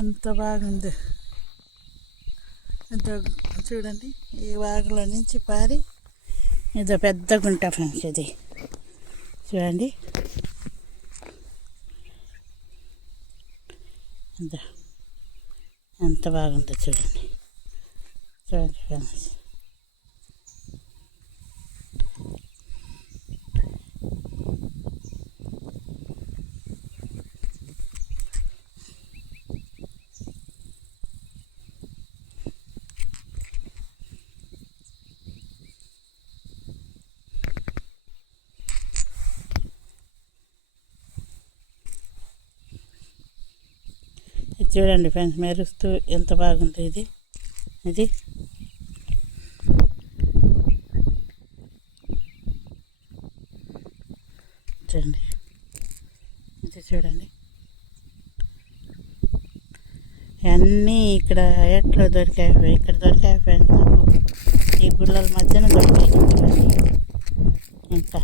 ఎంత బాగుంది. ఎంత చూడండి, ఈ వాగులో నుంచి పారి ఇదో పెద్ద గుంట ఫ్రెండ్స్. ఇది చూడండి, ఎంత బాగుందో చూడండి. చూడండి ఫ్రెండ్స్, చూడండి ఫ్రెండ్స్, మెరుస్తూ ఎంత బాగుంది ఇది. ఇది చూడండి, ఇది చూడండి. అన్నీ ఇక్కడ ఎట్లా దొరికాయి, ఇక్కడ దొరికాయి ఫ్రెండ్స్. నాకు ఈ గుళ్ళల మధ్యన దొరికాయి చూడండి. ఇంకా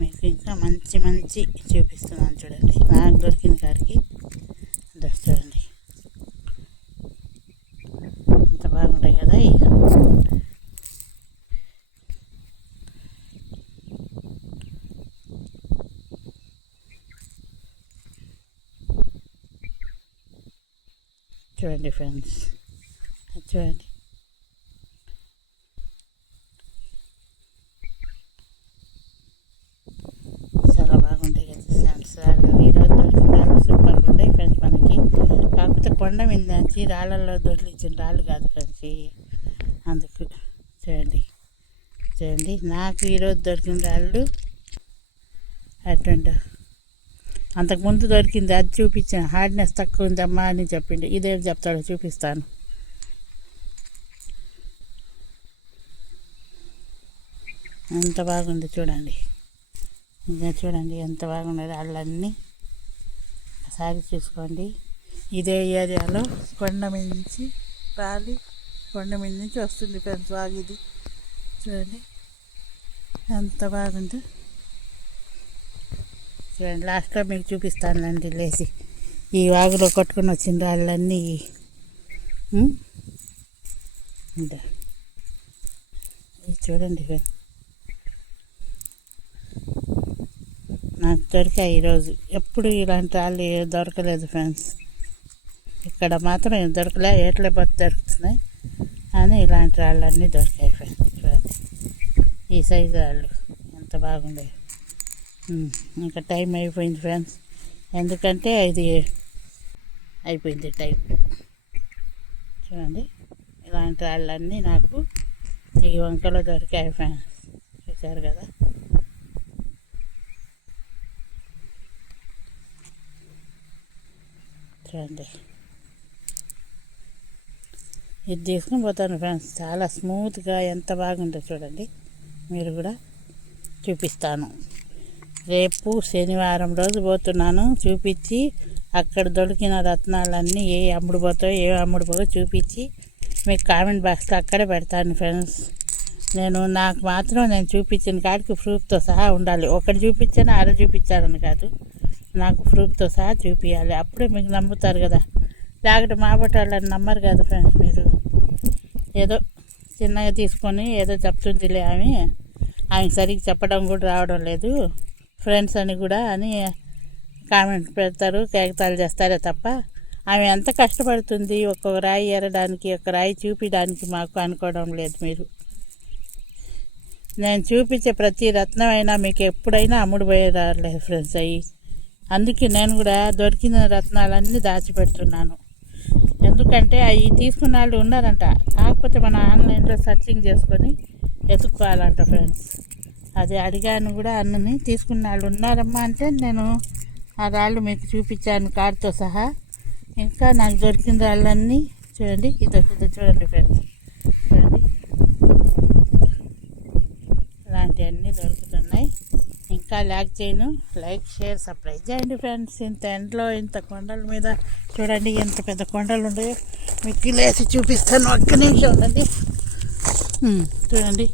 మీకు ఇంకా మంచి మంచి చూపిస్తున్నాను చూడండి. నాకు దొరికిన కాడికి చూడండి, ఎంత బాగుంటాయి కదా. ఇక చూడండి ఫ్రెండ్స్, చూడండి. చాలా బాగుంటాయి కదా ఫ్రెండ్స్. రాళ్ళు ఈరోజు దొరికిన రాళ్ళు సూపర్గా ఉంటాయి ఫ్రెండ్స్ మనకి. కాకపోతే కొండ మీద నుంచి రాళ్ళల్లో దొరికించిన రాళ్ళు కాదు ఫ్రెండ్స్, అందుకు చూడండి. చూడండి, నాకు ఈరోజు దొరికిన రాళ్ళు అటువంటి. అంతకుముందు దొరికింది అది చూపించాను, హార్డ్నెస్ తక్కువ ఉందమ్మా అని చెప్పిండు. ఇదేం చెప్తాడో చూపిస్తాను. ఎంత బాగుంది చూడండి. ఇంకా చూడండి ఎంత బాగున్నది. వాళ్ళన్నీ ఒకసారి చూసుకోండి. ఇదే ఏరియాలో కొండ మీద నుంచి రాలి కొండ మీద నుంచి వస్తుంది ఫ్రెండ్స్ వాగు. ఇది చూడండి ఎంత బాగుంది. చూడండి, లాస్ట్లో మీకు చూపిస్తానులేండి లేచి. ఈ వాగులో కొట్టుకొని వచ్చిన రాళ్ళన్నీ ఇది చూడండి ఫ్రెండ్స్, నాకు దొరికాయి ఈరోజు. ఎప్పుడు ఇలాంటి రాళ్ళు దొరకలేదు ఫ్రెండ్స్. ఇక్కడ మాత్రం దొరకలే, ఏట్లే పోతే దొరుకుతున్నాయి అని ఇలాంటి రాళ్ళన్నీ దొరికాయి ఫ్రెండ్స్. చూడండి, ఈ సైజు రాళ్ళు ఎంత బాగుండే. ఇంకా టైం అయిపోయింది ఫ్రెండ్స్, ఎందుకంటే ఇది అయిపోయింది టైం. చూడండి, ఇలాంటి రాళ్ళన్నీ నాకు ఈ వంకలో దొరికాయి ఫ్రెండ్స్. చూశారు కదా. చూడండి, ఇది తీసుకుని పోతాను ఫ్రెండ్స్. చాలా స్మూత్గా ఎంత బాగుంటుంది చూడండి. మీరు కూడా చూపిస్తాను. రేపు శనివారం రోజు పోతున్నాను. చూపించి అక్కడ దొరికిన రత్నాలన్నీ ఏ అమ్ముడు పోతాయో ఏ అమ్ముడు పోవో చూపించి మీకు కామెంట్ బాక్స్లో అక్కడే పెడతాను ఫ్రెండ్స్. నాకు మాత్రం నేను చూపించిన కాడికి ప్రూఫ్తో సహా ఉండాలి. ఒకటి చూపించాను అర చూపించాలని కాదు, నాకు ప్రూఫ్తో సహా చూపించాలి. అప్పుడే మీకు నమ్ముతారు కదా. లేకపోతే మా వాళ్ళని నమ్మరు కదా ఫ్రెండ్స్. మీరు ఏదో చిన్నగా తీసుకొని ఏదో చెప్తుందిలే ఆమె సరిగ్గా చెప్పడం కూడా రావడం లేదు ఫ్రెండ్స్ అని కూడా అని కామెంట్ పెడతారు, కేకతాలు చేస్తారే తప్ప ఆమె ఎంత కష్టపడుతుంది ఒక్కొక్క రాయి ఏరడానికి, ఒక రాయి చూపించడానికి మాకు అనుకోవడం లేదు మీరు. నేను చూపించే ప్రతి రత్నం అయినా మీకు ఎప్పుడైనా అమ్ముడుపోయే రాలేదు ఫ్రెండ్స్. అందుకే నేను కూడా దొరికిన రత్నాలన్నీ దాచిపెడుతున్నాను. ఎందుకంటే అవి తీసుకున్న వాళ్ళు ఉన్నారంట, కాకపోతే మన ఆన్లైన్లో సర్చింగ్ చేసుకొని వెతుక్కోవాలంట ఫ్రెండ్స్. అది అడిగాను కూడా అన్నని. తీసుకున్న వాళ్ళు ఉన్నారమ్మా అంటే నేను ఆ రాళ్ళు మీకు చూపించాను కార్డుతో సహా. ఇంకా నాకు దొరికిన రాళ్ళన్నీ చూడండి. ఇది చూడండి ఫ్రెండ్స్, చూడండి ఇలాంటివన్నీ దొరుకుతున్నాయి. ఇంకా లైక్ చేయను. లైక్ షేర్ సబ్స్క్రైబ్ చేయండి ఫ్రెండ్స్. ఇంత ఎండలో ఇంత కొండల మీద చూడండి ఎంత పెద్ద కొండలు ఉన్నాయో మీకు లేసి చూపిస్తాను. ఒక్క నిమిషం ఉండండి. చూడండి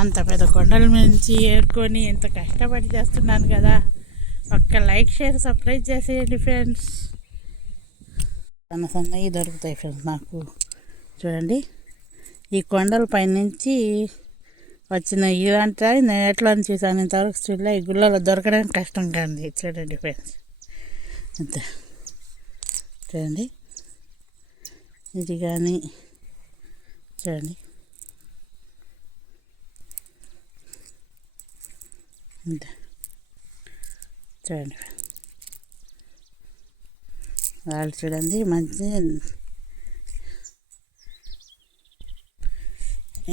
అంత పెద్ద కొండల నుంచి ఏరుకొని ఎంత కష్టపడి చేస్తున్నాను కదా. ఒక్క లైక్ షేర్ సబ్స్క్రైబ్ చేసేయండి ఫ్రెండ్స్. సన్నసన్నవి దొరుకుతాయి ఫ్రెండ్స్ నాకు. చూడండి ఈ కొండల పైనుంచి వచ్చిన ఇలాంటి నేను ఎట్లా అని చూసాను. ఇంతవరకు చూడలే. ఈ గుళ్ళలో దొరకడానికి కష్టం కానీ చూడండి ఫ్రెండ్స్. అంతే చూడండి ఇది కానీ చూడండి అంతే చూడండి వాళ్ళు చూడండి మంచి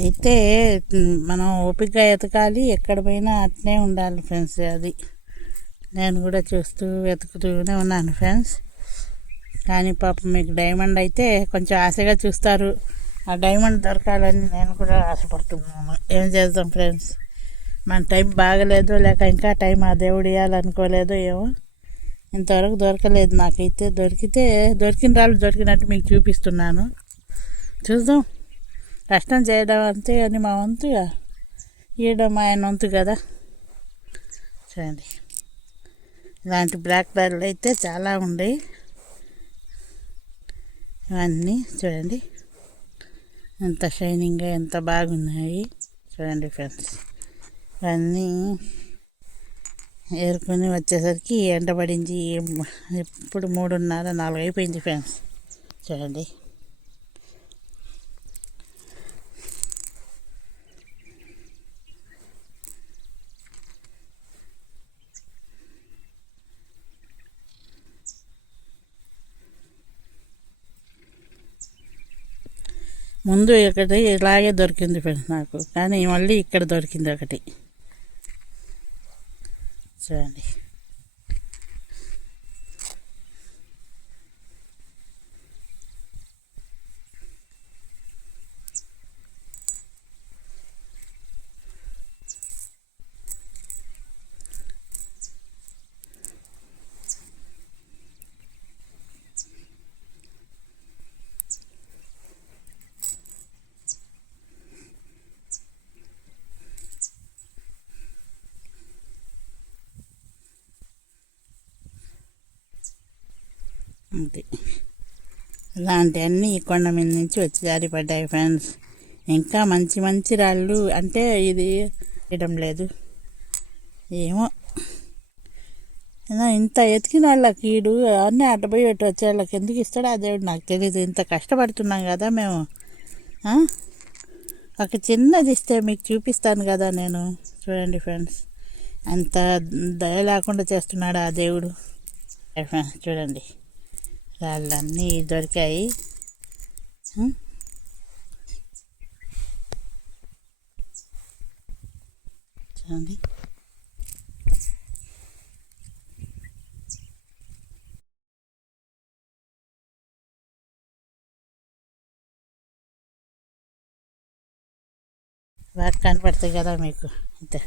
అయితే మనం ఓపికగా ఎతకాలి. ఎక్కడ పోయినా అట్నే ఉండాలి ఫ్రెండ్స్. అది నేను కూడా చూస్తూ వెతుకుతూనే ఉన్నాను ఫ్రెండ్స్. కానీ పాపం మీకు డైమండ్ అయితే కొంచెం ఆశగా చూస్తారు. ఆ డైమండ్ దొరకాలని నేను కూడా ఆశపడుతున్నాను. ఏం చేద్దాం ఫ్రెండ్స్, మన టైం బాగలేదు, లేక ఇంకా టైం ఆ దేవుడు ఇవ్వాలనుకోలేదు ఏమో. ఇంతవరకు దొరకలేదు నాకైతే. దొరికిన రాళ్ళు దొరికినట్టు మీకు చూపిస్తున్నాను. చూద్దాం. కష్టం చేయడం అంతే అని మా వంతు, ఇవ్వడం ఆయన వంతు కదా. చూడండి ఇలాంటి బ్లాక్ రాళ్ళు అయితే చాలా ఉండేవి. ఇవన్నీ చూడండి ఎంత షైనింగ్గా ఎంత బాగున్నాయి చూడండి ఫ్రెండ్స్. ఇవన్నీ ఏరుకొని వచ్చేసరికి ఎండబడింది. ఇప్పుడు 3:30 4 అయిపోయింది ఫ్రెండ్స్. చూడండి ముందు ఒకటి ఇలాగే దొరికింది ఫ్రెండ్స్ నాకు, కానీ మళ్ళీ ఇక్కడ దొరికింది ఒకటి. చూడండి అంతే. ఇలాంటివన్నీ ఈ కొండ మీద నుంచి వచ్చి జారిపడ్డాయి ఫ్రెండ్స్. ఇంకా మంచి మంచి రాళ్ళు అంటే ఇది వేయడం లేదు ఏమో. ఇంత ఎతికిన వాళ్ళకి ఈడు అన్నీ అడ్డపోయి పెట్టి వచ్చే వాళ్ళకి ఎందుకు ఇస్తాడో ఆ దేవుడు నాకు తెలియదు. ఇంత కష్టపడుతున్నాం కదా మేము. ఒక చిన్నది ఇస్తే మీకు చూపిస్తాను కదా నేను. చూడండి ఫ్రెండ్స్ అంత దయ లేకుండా చేస్తున్నాడు ఆ దేవుడు. ఫ్రెండ్స్ చూడండి రాళ్ళన్నీ దొరికాయి. చూడండి బాగా కనపడుతుంది కదా మీకు. అంతే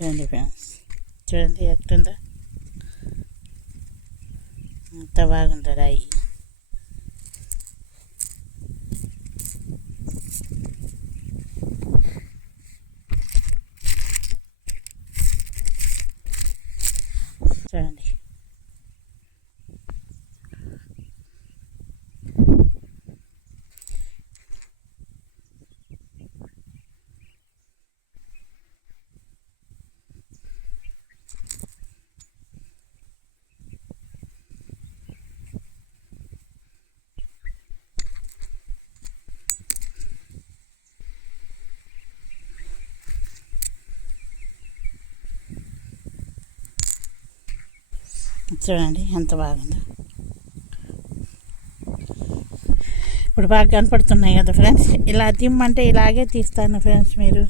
చూడండి ఫ్రెండ్స్ చూడండి ఎట్టుందో అంత బాగుంటుంది అవి. చూడండి చూడండి ఎంత బాగుందో. ఇప్పుడు బాగా కనపడుతున్నాయి కదా ఫ్రెండ్స్. ఇలా తీయమంటే ఇలాగే తీస్తాను ఫ్రెండ్స్. మీరు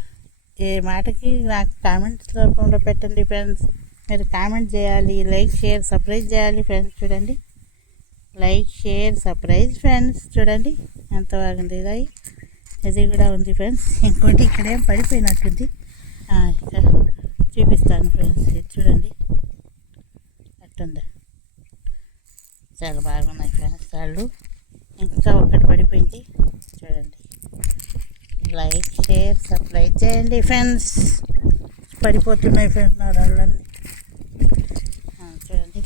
ఏ మాటకి నాకు కామెంట్స్ రూపంలో పెట్టండి ఫ్రెండ్స్. మీరు కామెంట్ చేయాలి, లైక్ షేర్ సబ్స్క్రైబ్ చేయాలి ఫ్రెండ్స్. చూడండి లైక్ షేర్ సర్ప్రైజ్ ఫ్రెండ్స్. చూడండి ఎంత బాగుంది రాయి. ఇది కూడా ఉంది ఫ్రెండ్స్. ఇంకోటి ఇక్కడేం పడిపోయినట్టుంది. ఇక్కడ చూపిస్తాను ఫ్రెండ్స్. ఇది చూడండి అట్టుందా. చాలా బాగున్నాయి ఫ్రెండ్స్ రాళ్ళు. ఇంకా ఒకటి పడిపోయింది చూడండి. లైక్ షేర్ సబ్స్క్రైబ్ చేయండి ఫ్రెండ్స్. పడిపోతున్నాయి ఫ్రెండ్స్ నా రాళ్ళన్నీ. చూడండి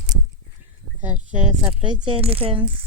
షేర్ సబ్స్క్రైబ్ చేయండి ఫ్రెండ్స్.